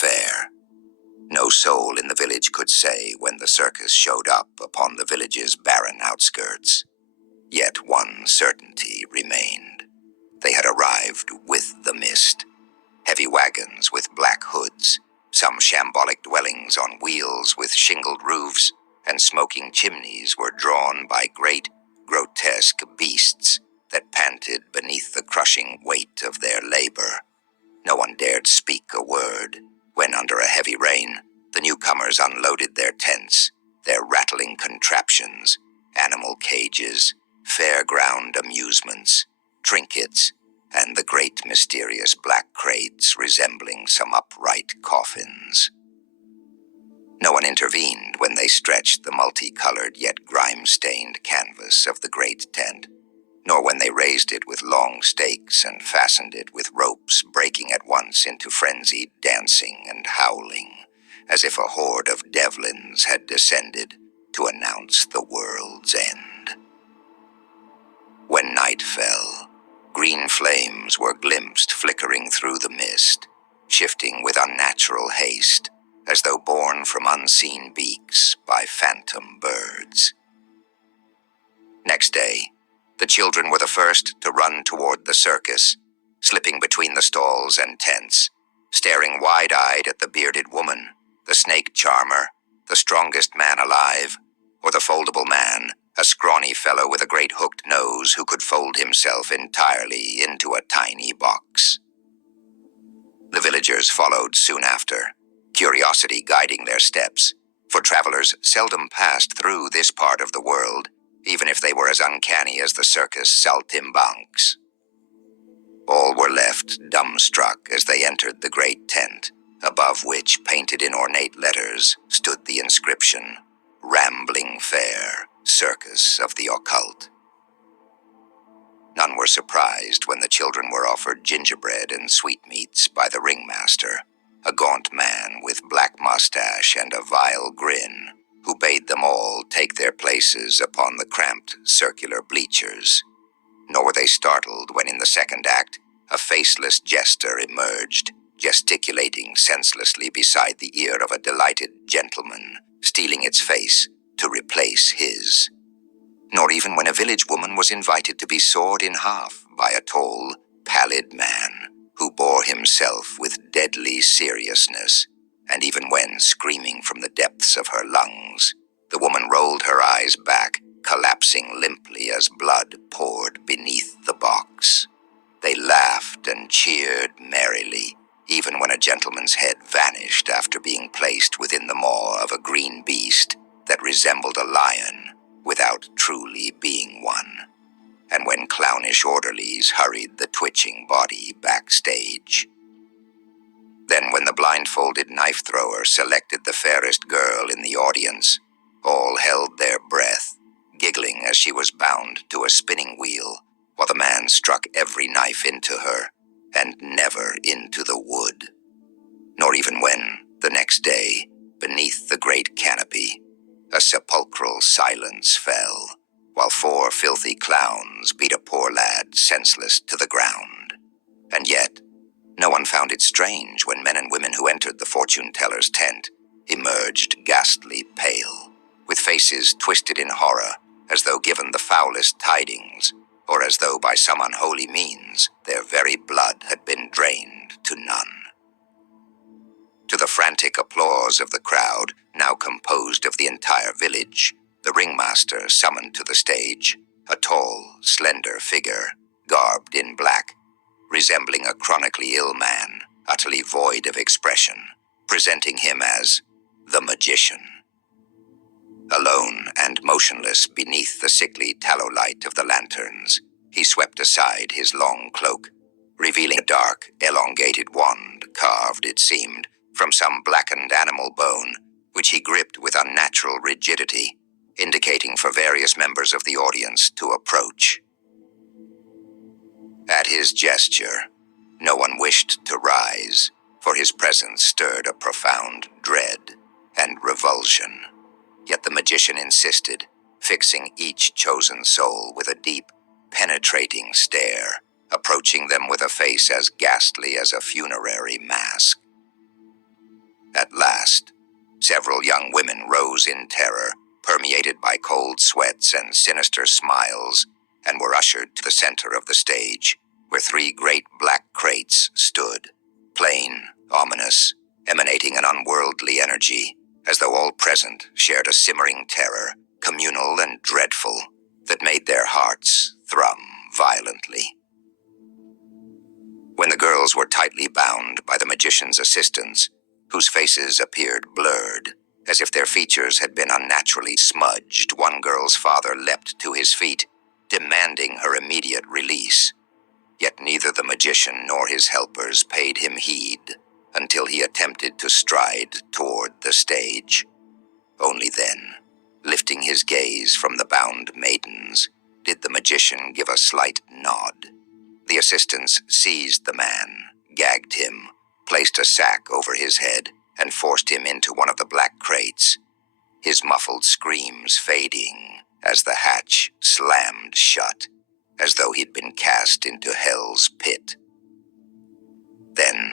fair. No soul in the village could say when the circus showed up upon the village's barren outskirts. Yet one certainty remained. They had arrived with the mist. Heavy wagons with black hoods, some shambolic dwellings on wheels with shingled roofs, and smoking chimneys were drawn by great, grotesque beasts that panted beneath the crushing weight of their labor. No one dared speak a word when, under a heavy rain, the newcomers unloaded their tents, their rattling contraptions, animal cages, fairground amusements, trinkets, and the great mysterious black crates resembling some upright coffins. No one intervened when they stretched the multicolored yet grime-stained canvas of the great tent, nor when they raised it with long stakes and fastened it with ropes, breaking at once into frenzied dancing and howling, as if a horde of devlins had descended to announce the world's end. When night fell, green flames were glimpsed flickering through the mist, shifting with unnatural haste, as though borne from unseen beaks by phantom birds. Next day, the children were the first to run toward the circus, slipping between the stalls and tents, staring wide-eyed at the bearded woman, the snake charmer, the strongest man alive, or the foldable man, a scrawny fellow with a great hooked nose who could fold himself entirely into a tiny box. The villagers followed soon after, curiosity guiding their steps, for travelers seldom passed through this part of the world, even if they were as uncanny as the circus saltimbanques. All were left dumbstruck as they entered the great tent, above which, painted in ornate letters, stood the inscription, "Rambling Fair, Circus of the Occult." None were surprised when the children were offered gingerbread and sweetmeats by the ringmaster, a gaunt man with black mustache and a vile grin, who bade them all take their places upon the cramped circular bleachers. Nor were they startled when in the second act, a faceless jester emerged, gesticulating senselessly beside the ear of a delighted gentleman, stealing its face to replace his. Nor even when a village woman was invited to be sawed in half by a tall, pallid man, who bore himself with deadly seriousness, and even when, screaming from the depths of her lungs, the woman rolled her eyes back, collapsing limply as blood poured beneath the box. They laughed and cheered merrily, even when a gentleman's head vanished after being placed within the maw of a green beast that resembled a lion without truly being one, and when clownish orderlies hurried the twitching body backstage. Then when the blindfolded knife-thrower selected the fairest girl in the audience, all held their breath, giggling as she was bound to a spinning wheel, while the man struck every knife into her, and never into the wood. Nor even when, the next day, beneath the great canopy, a sepulchral silence fell, while 4 filthy clowns beat a poor lad senseless to the ground. And yet, no one found it strange when men and women who entered the fortune-teller's tent emerged ghastly pale, with faces twisted in horror, as though given the foulest tidings, or as though by some unholy means their very blood had been drained to none. To the frantic applause of the crowd, now composed of the entire village, the ringmaster summoned to the stage a tall, slender figure, garbed in black, resembling a chronically ill man, utterly void of expression, presenting him as the magician. Alone and motionless beneath the sickly tallow light of the lanterns, he swept aside his long cloak, revealing a dark, elongated wand carved, it seemed, from some blackened animal bone, which he gripped with unnatural rigidity, indicating for various members of the audience to approach. At his gesture, no one wished to rise, for his presence stirred a profound dread and revulsion. Yet the magician insisted, fixing each chosen soul with a deep, penetrating stare, approaching them with a face as ghastly as a funerary mask. last. Several young women rose in terror, permeated by cold sweats and sinister smiles, and were ushered to the center of the stage, where three great black crates stood, plain, ominous, emanating an unworldly energy, as though all present shared a simmering terror, communal and dreadful, that made their hearts thrum violently. When the girls were tightly bound by the magician's assistants, whose faces appeared blurred, as if their features had been unnaturally smudged, one girl's father leapt to his feet, demanding her immediate release. Yet neither the magician nor his helpers paid him heed until he attempted to stride toward the stage. Only then, lifting his gaze from the bound maidens, did the magician give a slight nod. The assistants seized the man, gagged him, placed a sack over his head, and forced him into one of the black crates, his muffled screams fading as the hatch slammed shut, as though he'd been cast into hell's pit. Then,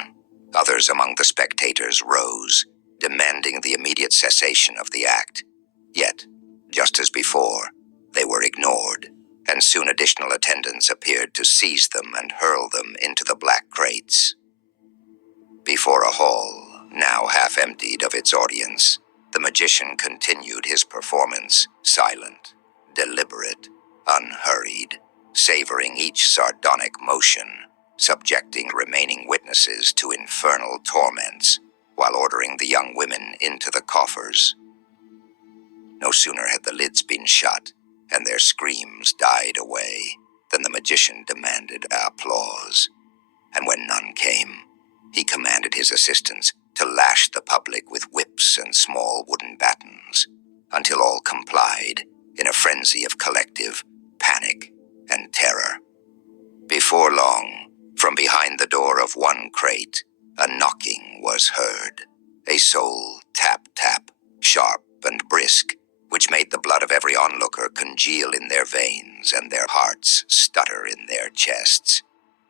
others among the spectators rose, demanding the immediate cessation of the act. Yet, just as before, they were ignored, and soon additional attendants appeared to seize them and hurl them into the black crates. Before a hall, now half emptied of its audience, the magician continued his performance, silent, deliberate, unhurried, savoring each sardonic motion, subjecting remaining witnesses to infernal torments, while ordering the young women into the coffers. No sooner had the lids been shut, and their screams died away, than the magician demanded applause. And when none came, he commanded his assistants to lash the public with whips and small wooden batons, until all complied in a frenzy of collective panic and terror. Before long, from behind the door of one crate, a knocking was heard, a sole tap-tap, sharp and brisk, which made the blood of every onlooker congeal in their veins and their hearts stutter in their chests.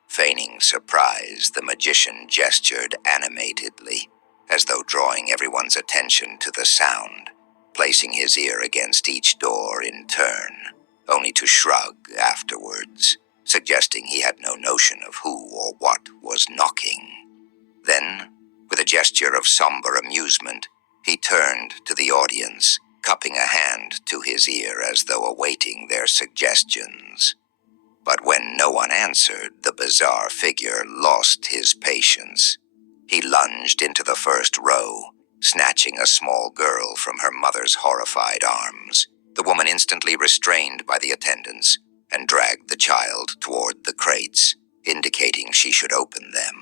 Feigning surprise, the magician gestured animatedly, as though drawing everyone's attention to the sound, placing his ear against each door in turn, only to shrug afterwards, suggesting he had no notion of who or what was knocking. Then, with a gesture of somber amusement, he turned to the audience, cupping a hand to his ear as though awaiting their suggestions. But when no one answered, the bizarre figure lost his patience. He lunged into the first row, snatching a small girl from her mother's horrified arms. The woman instantly restrained by the attendants and dragged the child toward the crates, indicating she should open them.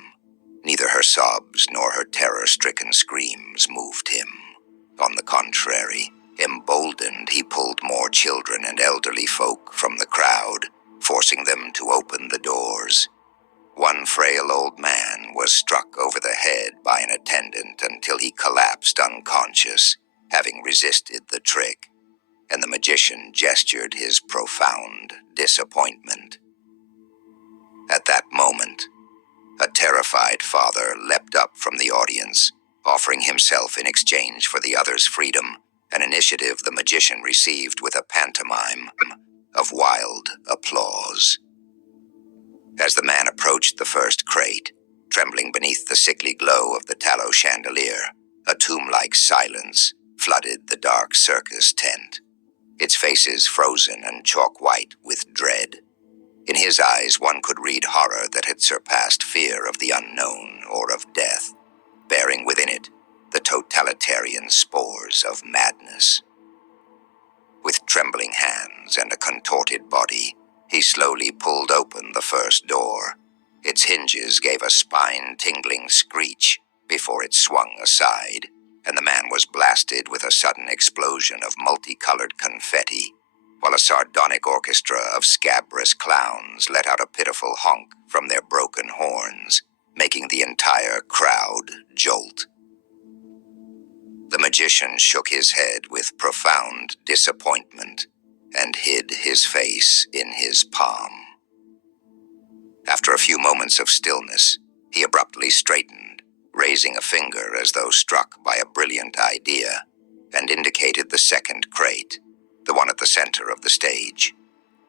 Neither her sobs nor her terror-stricken screams moved him. On the contrary, emboldened, he pulled more children and elderly folk from the crowd, forcing them to open the doors. One frail old man was struck over the head by an attendant until he collapsed unconscious, having resisted the trick, and the magician gestured his profound disappointment. At that moment, a terrified father leapt up from the audience, offering himself in exchange for the other's freedom, an initiative the magician received with a pantomime of wild applause. As the man approached the first crate, trembling beneath the sickly glow of the tallow chandelier, a tomb-like silence flooded the dark circus tent, its faces frozen and chalk-white with dread. In his eyes one could read horror that had surpassed fear of the unknown or of death, bearing within it the totalitarian spores of madness. With trembling hands and a contorted body, he slowly pulled open the first door. Its hinges gave a spine-tingling screech before it swung aside, and the man was blasted with a sudden explosion of multicolored confetti, while a sardonic orchestra of scabrous clowns let out a pitiful honk from their broken horns, making the entire crowd jolt. The magician shook his head with profound disappointment and hid his face in his palm. After a few moments of stillness, he abruptly straightened, raising a finger as though struck by a brilliant idea, and indicated the second crate, the one at the center of the stage.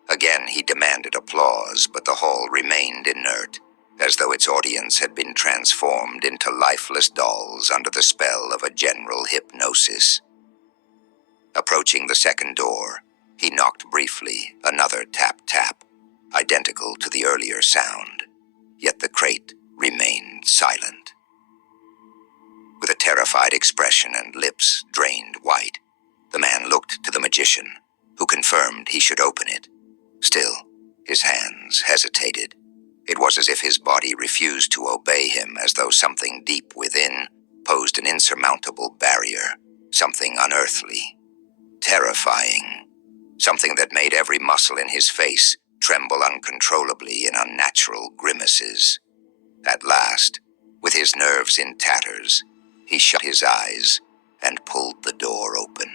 Again he demanded applause, but the hall remained inert, as though its audience had been transformed into lifeless dolls under the spell of a general hypnosis. Approaching the second door, he knocked briefly, another tap-tap, identical to the earlier sound, yet the crate remained silent. With a terrified expression and lips drained white, the man looked to the magician, who confirmed he should open it. Still, his hands hesitated. It was as if his body refused to obey him, as though something deep within posed an insurmountable barrier, something unearthly, terrifying, something that made every muscle in his face tremble uncontrollably in unnatural grimaces. At last, with his nerves in tatters, he shut his eyes and pulled the door open,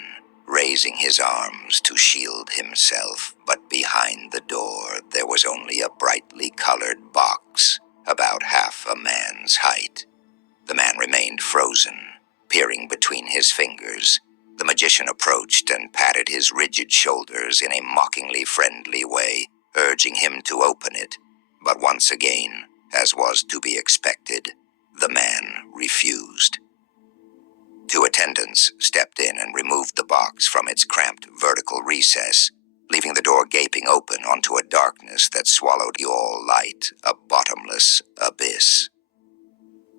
raising his arms to shield himself. But behind the door there was only a brightly colored box, about half a man's height. The man remained frozen, peering between his fingers. The magician approached and patted his rigid shoulders in a mockingly friendly way, urging him to open it. But once again, as was to be expected, the man refused. Two attendants stepped in and removed the box from its cramped vertical recess, leaving the door gaping open onto a darkness that swallowed all light, a bottomless abyss.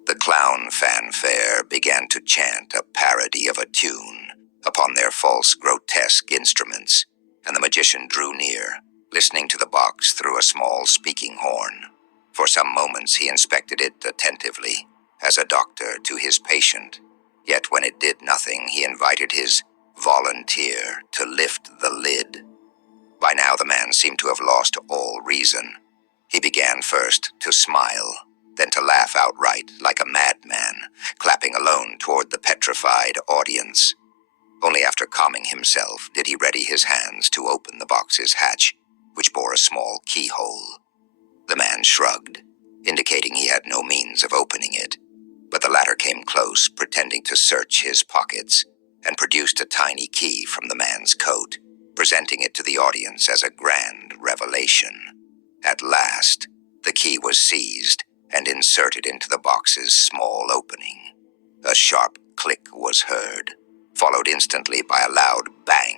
The clown fanfare began to chant a parody of a tune upon their false, grotesque instruments, and the magician drew near, listening to the box through a small speaking horn. For some moments he inspected it attentively, as a doctor to his patient. Yet when it did nothing, he invited his volunteer to lift the lid. By now the man seemed to have lost all reason. He began first to smile, then to laugh outright like a madman, clapping alone toward the petrified audience. Only after calming himself did he ready his hands to open the box's hatch, which bore a small keyhole. The man shrugged, indicating he had no means of opening it, but the latter came close, pretending to search his pockets, and produced a tiny key from the man's coat, presenting it to the audience as a grand revelation. At last, the key was seized and inserted into the box's small opening. A sharp click was heard, followed instantly by a loud bang,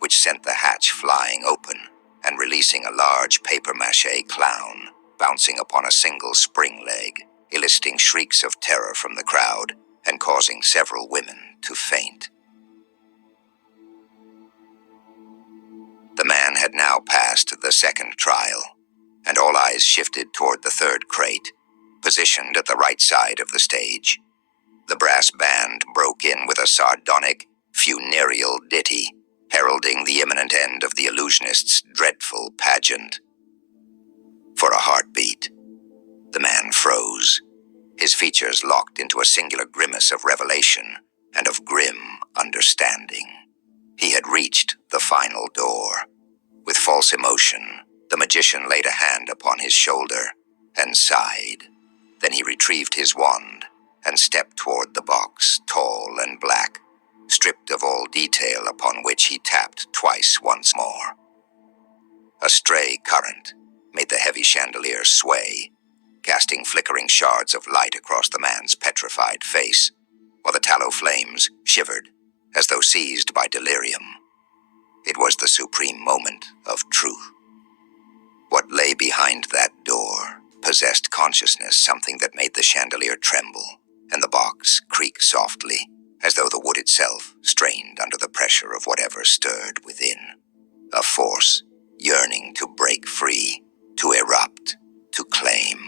which sent the hatch flying open and releasing a large papier-mâché clown, bouncing upon a single spring leg, eliciting shrieks of terror from the crowd and causing several women to faint. The man had now passed the second trial, and all eyes shifted toward the third crate, positioned at the right side of the stage. The brass band broke in with a sardonic, funereal ditty, heralding the imminent end of the illusionist's dreadful pageant. For a heartbeat, the man froze, his features locked into a singular grimace of revelation and of grim understanding. He had reached the final door. With false emotion, the magician laid a hand upon his shoulder and sighed. Then he retrieved his wand and stepped toward the box, tall and black, stripped of all detail, upon which he tapped twice once more. A stray current made the heavy chandelier sway, casting flickering shards of light across the man's petrified face, while the tallow flames shivered as though seized by delirium. It was the supreme moment of truth. What lay behind that door possessed consciousness, something that made the chandelier tremble and the box creak softly, as though the wood itself strained under the pressure of whatever stirred within. A force yearning to break free, to erupt, to claim.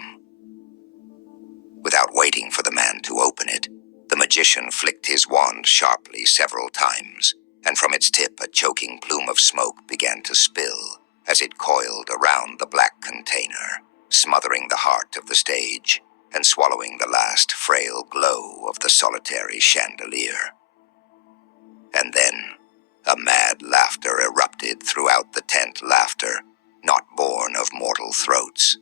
Without waiting for the man to open it, the magician flicked his wand sharply several times, and from its tip a choking plume of smoke began to spill as it coiled around the black container, smothering the heart of the stage and swallowing the last frail glow of the solitary chandelier. And then a mad laughter erupted throughout the tent, laughter not born of mortal throats,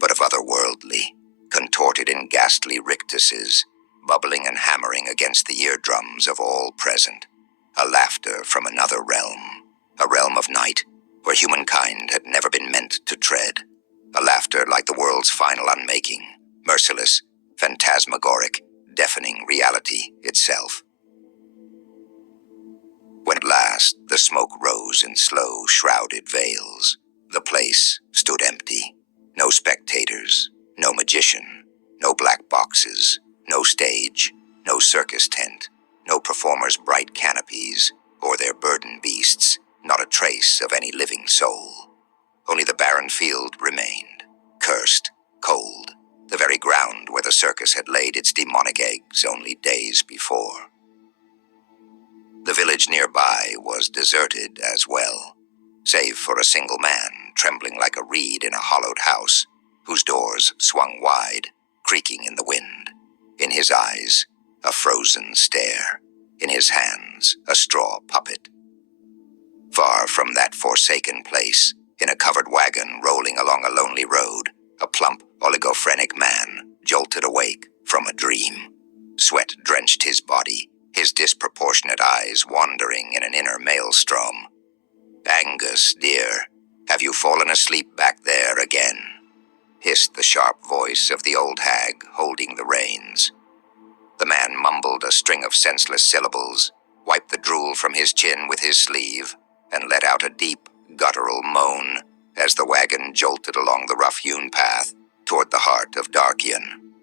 but of otherworldly, contorted in ghastly rictuses, bubbling and hammering against the eardrums of all present. A laughter from another realm, a realm of night, where humankind had never been meant to tread. A laughter like the world's final unmaking, merciless, phantasmagoric, deafening reality itself. When at last the smoke rose in slow, shrouded veils, the place stood empty. No spectators, no magician, no black boxes, no stage, no circus tent, no performers' bright canopies, or their burden beasts, not a trace of any living soul. Only the barren field remained, cursed, cold, the very ground where the circus had laid its demonic eggs only days before. The village nearby was deserted as well, save for a single man trembling like a reed in a hollowed house, whose doors swung wide, creaking in the wind. In his eyes, a frozen stare. In his hands, a straw puppet. Far from that forsaken place, in a covered wagon rolling along a lonely road, a plump, oligophrenic man jolted awake from a dream. Sweat drenched his body, his disproportionate eyes wandering in an inner maelstrom. "Angus, dear, have you fallen asleep back there again?" hissed the sharp voice of the old hag holding the reins. The man mumbled a string of senseless syllables, wiped the drool from his chin with his sleeve, and let out a deep, guttural moan as the wagon jolted along the rough-hewn path toward the heart of Darkian.